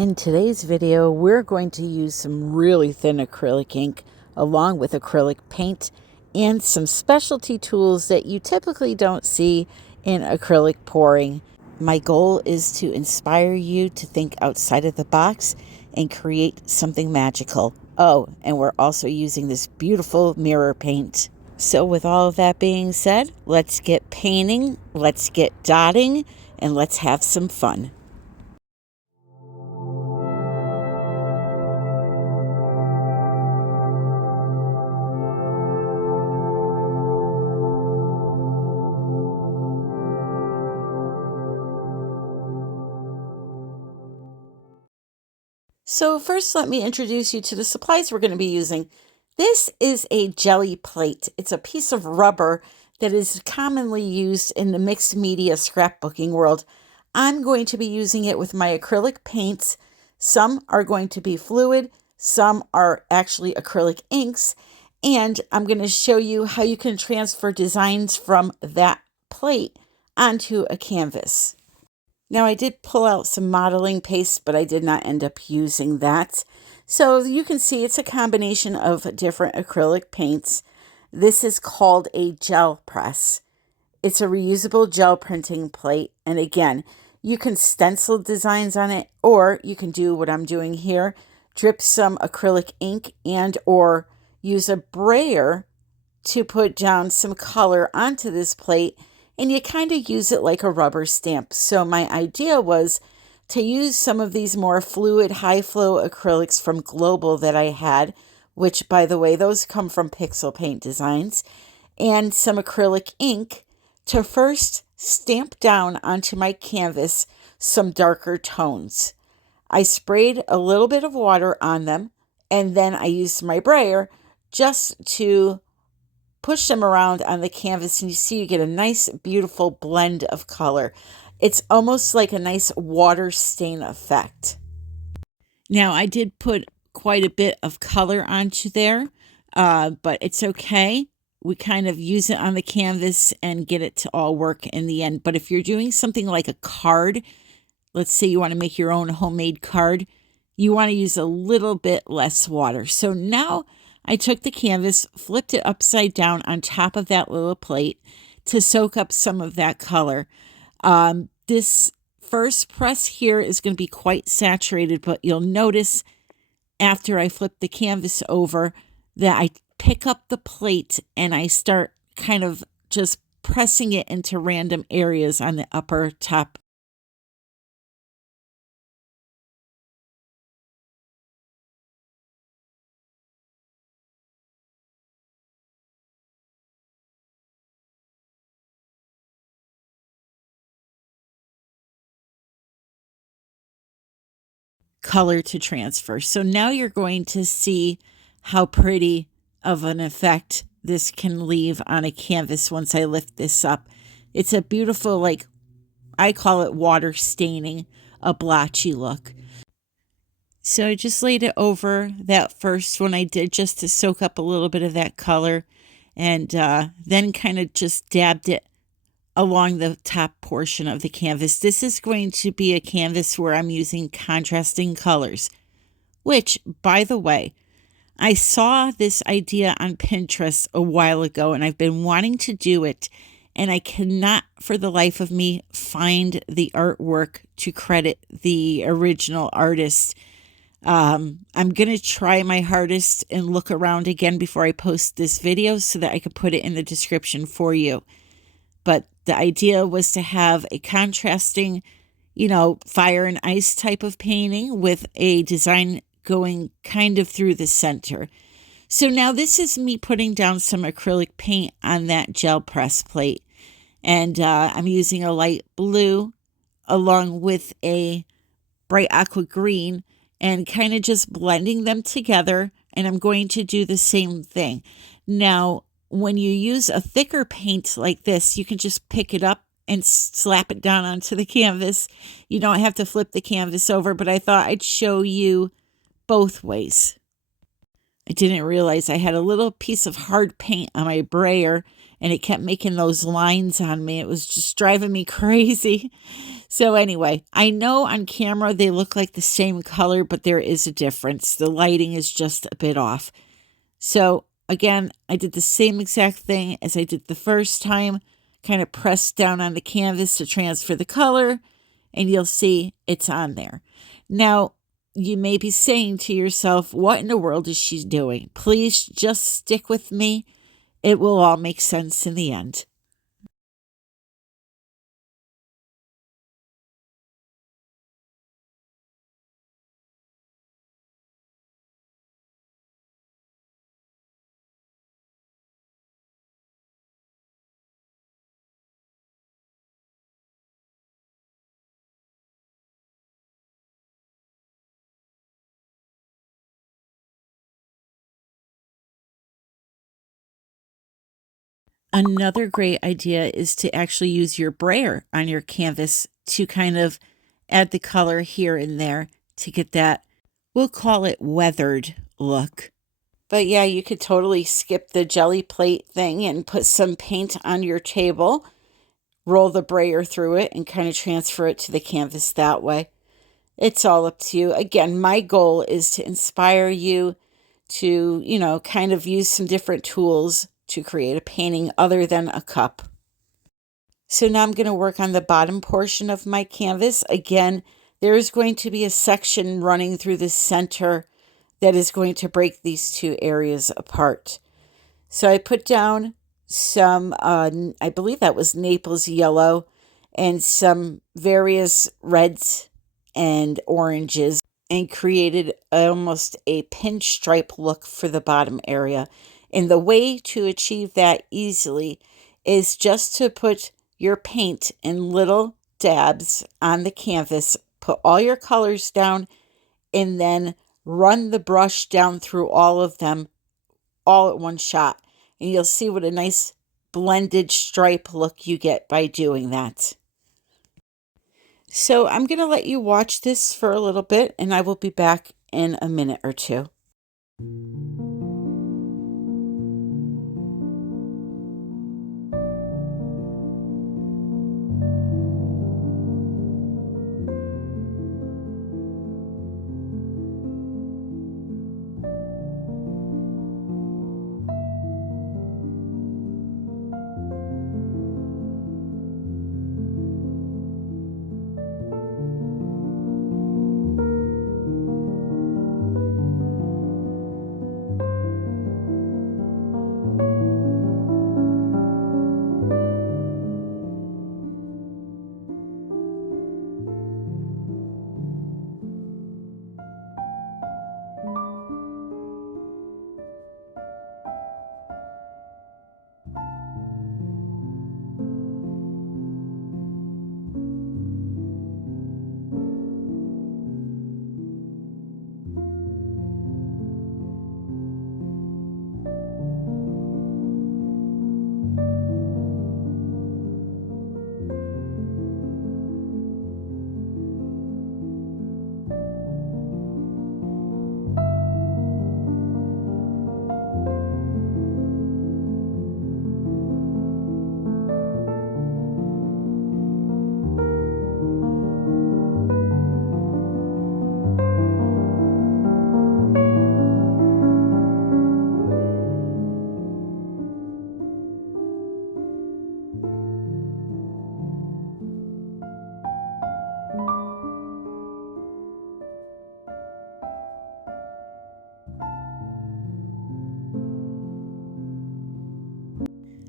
In today's video, we're going to use some really thin acrylic ink along with acrylic paint and some specialty tools that you typically don't see in acrylic pouring. My goal is to inspire you to think outside of the box and create something magical. Oh, and we're also using this beautiful mirror paint. So with all of that being said, let's get painting, let's get dotting, and let's have some fun. So first, let me introduce you to the supplies we're going to be using. This is a jelly plate. It's a piece of rubber that is commonly used in the mixed media scrapbooking world. I'm going to be using it with my acrylic paints. Some are going to be fluid, some are actually acrylic inks, and I'm going to show you how you can transfer designs from that plate onto a canvas. Now, I did pull out some modeling paste, but I did not end up using that. So you can see it's a combination of different acrylic paints. This is called a gel press. It's a reusable gel printing plate. And again, you can stencil designs on it, or you can do what I'm doing here, drip some acrylic ink and or use a brayer to put down some color onto this plate, and you kind of use it like a rubber stamp. So my idea was to use some of these more fluid, high flow acrylics from Global that I had, which, by the way, those come from Pixel Paint Designs, and some acrylic ink to first stamp down onto my canvas some darker tones. I sprayed a little bit of water on them, and then I used my brayer just to push them around on the canvas, and you see you get a nice, beautiful blend of color. It's almost like a nice water stain effect. Now, I did put quite a bit of color onto there, but it's okay. We kind of use it on the canvas and get it to all work in the end. But if you're doing something like a card, let's say you want to make your own homemade card, you want to use a little bit less water. So now I took the canvas, flipped it upside down on top of that little plate to soak up some of that color. This first press here is going to be quite saturated, but you'll notice after I flip the canvas over that I pick up the plate and I start kind of just pressing it into random areas on the upper top. Color to transfer. So now you're going to see how pretty of an effect this can leave on a canvas once I lift this up. It's a beautiful, like, I call it water staining, a blotchy look. So I just laid it over that first one I did just to soak up a little bit of that color, and then kind of just dabbed it along the top portion of the canvas. This is going to be a canvas where I'm using contrasting colors, which, by the way, I saw this idea on Pinterest a while ago, and I've been wanting to do it, and I cannot for the life of me find the artwork to credit the original artist. I'm going to try my hardest and look around again before I post this video so that I could put it in the description for you. But the idea was to have a contrasting, fire and ice type of painting with a design going kind of through the center. So now this is me putting down some acrylic paint on that gel press plate. And I'm using a light blue along with a bright aqua green and kind of just blending them together. And I'm going to do the same thing. Now, when you use a thicker paint like this, you can just pick it up and slap it down onto the canvas. You don't have to flip the canvas over, but I thought I'd show you both ways. I didn't realize I had a little piece of hard paint on my brayer, and it kept making those lines on me. It was just driving me crazy. So anyway, I know on camera they look like the same color, but there is a difference. The lighting is just a bit off. So again, I did the same exact thing as I did the first time, kind of pressed down on the canvas to transfer the color, and you'll see it's on there. Now, you may be saying to yourself, what in the world is she doing? Please just stick with me. It will all make sense in the end. Another great idea is to actually use your brayer on your canvas to kind of add the color here and there to get that, we'll call it weathered look. But yeah, you could totally skip the jelly plate thing and put some paint on your table, roll the brayer through it, and kind of transfer it to the canvas that way. It's all up to you. Again, my goal is to inspire you to, kind of use some different tools to create a painting other than a cup. So now I'm going to work on the bottom portion of my canvas. Again, there is going to be a section running through the center that is going to break these two areas apart. So I put down some, I believe that was Naples yellow, and some various reds and oranges, and created almost a pinstripe look for the bottom area. And the way to achieve that easily is just to put your paint in little dabs on the canvas, put all your colors down, and then run the brush down through all of them all at one shot. And you'll see what a nice blended stripe look you get by doing that. So I'm going to let you watch this for a little bit, and I will be back in a minute or two.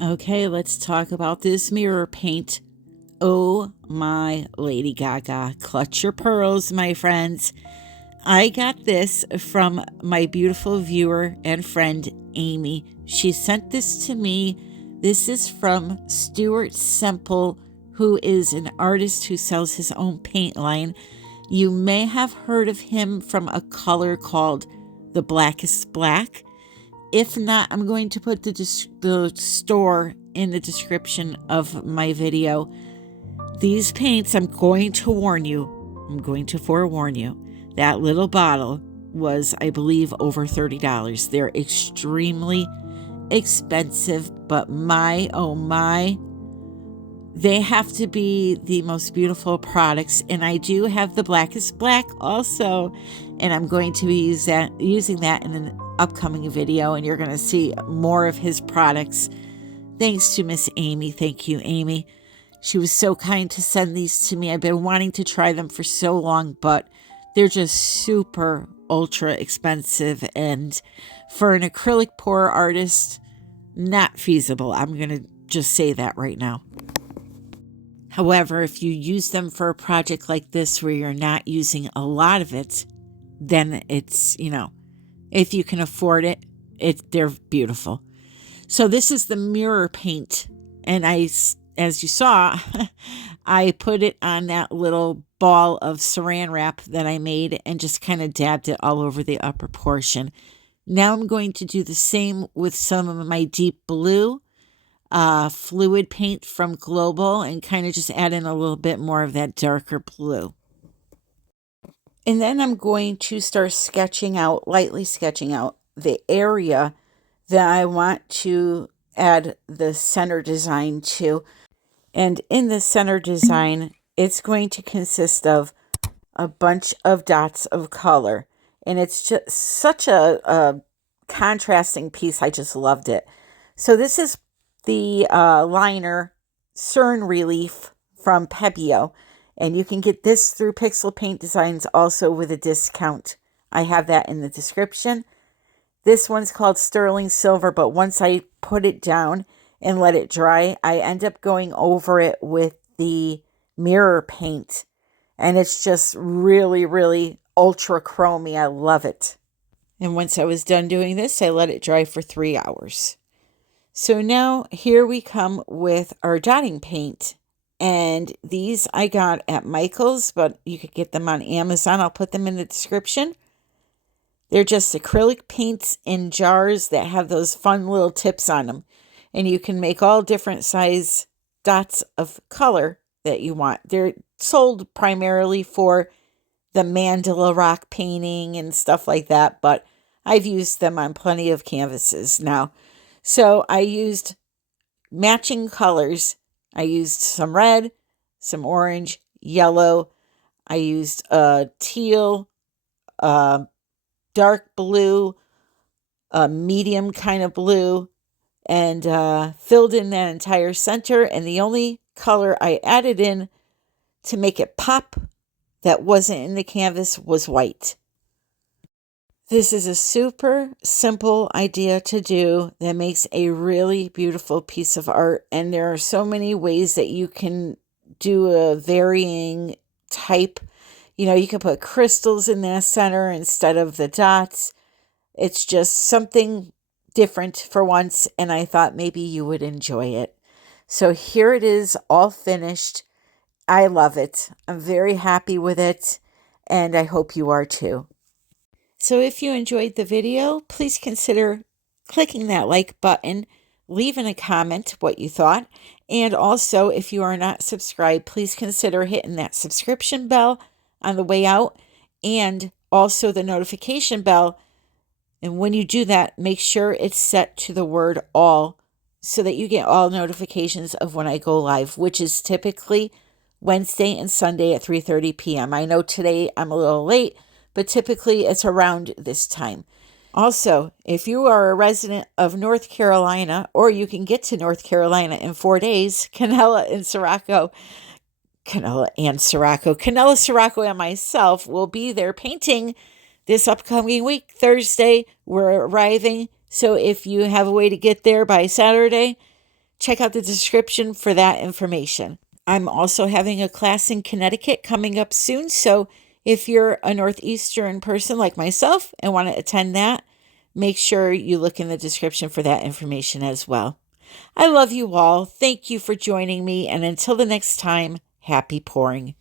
Okay, let's talk about this mirror paint. Oh my Lady Gaga. Clutch your pearls, my friends. I got this from my beautiful viewer and friend, Amy. She sent this to me. This is from Stuart Semple, who is an artist who sells his own paint line. You may have heard of him from a color called The Blackest Black. If not, I'm going to put the store in the description of my video. These paints, I'm going to forewarn you, that little bottle was, I believe, over $30. They're extremely expensive, but my, oh my, They have to be the most beautiful products. And I do have the Blackest Black also. And I'm going to be using that in an upcoming video. And you're going to see more of his products. Thanks to Miss Amy. Thank you, Amy. She was so kind to send these to me. I've been wanting to try them for so long, but they're just super ultra expensive. And for an acrylic pour artist, not feasible. I'm going to just say that right now. However, if you use them for a project like this where you're not using a lot of it, then it's, if you can afford it, they're beautiful. So this is the mirror paint. And as you saw, I put it on that little ball of saran wrap that I made and just kind of dabbed it all over the upper portion. Now I'm going to do the same with some of my deep blue fluid paint from Global and kind of just add in a little bit more of that darker blue. And then I'm going to start lightly sketching out the area that I want to add the center design to. And in the center design, it's going to consist of a bunch of dots of color. And it's just such a contrasting piece. I just loved it. So this is the liner Cern Relief from Pebeo. And you can get this through Pixel Paint Designs also with a discount. I have that in the description. This one's called Sterling Silver, but once I put it down and let it dry, I end up going over it with the mirror paint. And it's just really, really ultra chromy. I love it. And once I was done doing this, I let it dry for 3 hours. So now here we come with our dotting paint. And these I got at Michael's, but you could get them on Amazon. I'll put them in the description. They're just acrylic paints in jars that have those fun little tips on them. And you can make all different size dots of color that you want. They're sold primarily for the mandala rock painting and stuff like that, but I've used them on plenty of canvases now. So I used matching colors. I used some red, some orange, yellow. I used teal, dark blue, a medium kind of blue, and filled in that entire center. And the only color I added in to make it pop that wasn't in the canvas was white. This is a super simple idea to do that makes a really beautiful piece of art. And there are so many ways that you can do a varying type. You can put crystals in the center instead of the dots. It's just something different for once, and I thought maybe you would enjoy it. So here it is, all finished. I love it. I'm very happy with it, and I hope you are too. So if you enjoyed the video, please consider clicking that like button, leaving a comment what you thought, and also if you are not subscribed, please consider hitting that subscription bell on the way out, and also the notification bell. And when you do that, make sure it's set to the word all so that you get all notifications of when I go live, which is typically Wednesday and Sunday at 3:30 p.m. I know today I'm a little late, but typically it's around this time. Also, if you are a resident of North Carolina, or you can get to North Carolina in 4 days, Canella, Sirocco, and myself will be there painting this upcoming week. Thursday, we're arriving. So if you have a way to get there by Saturday, check out the description for that information. I'm also having a class in Connecticut coming up soon. So if you're a Northeastern person like myself and want to attend that, make sure you look in the description for that information as well. I love you all. Thank you for joining me. And until the next time, happy pouring.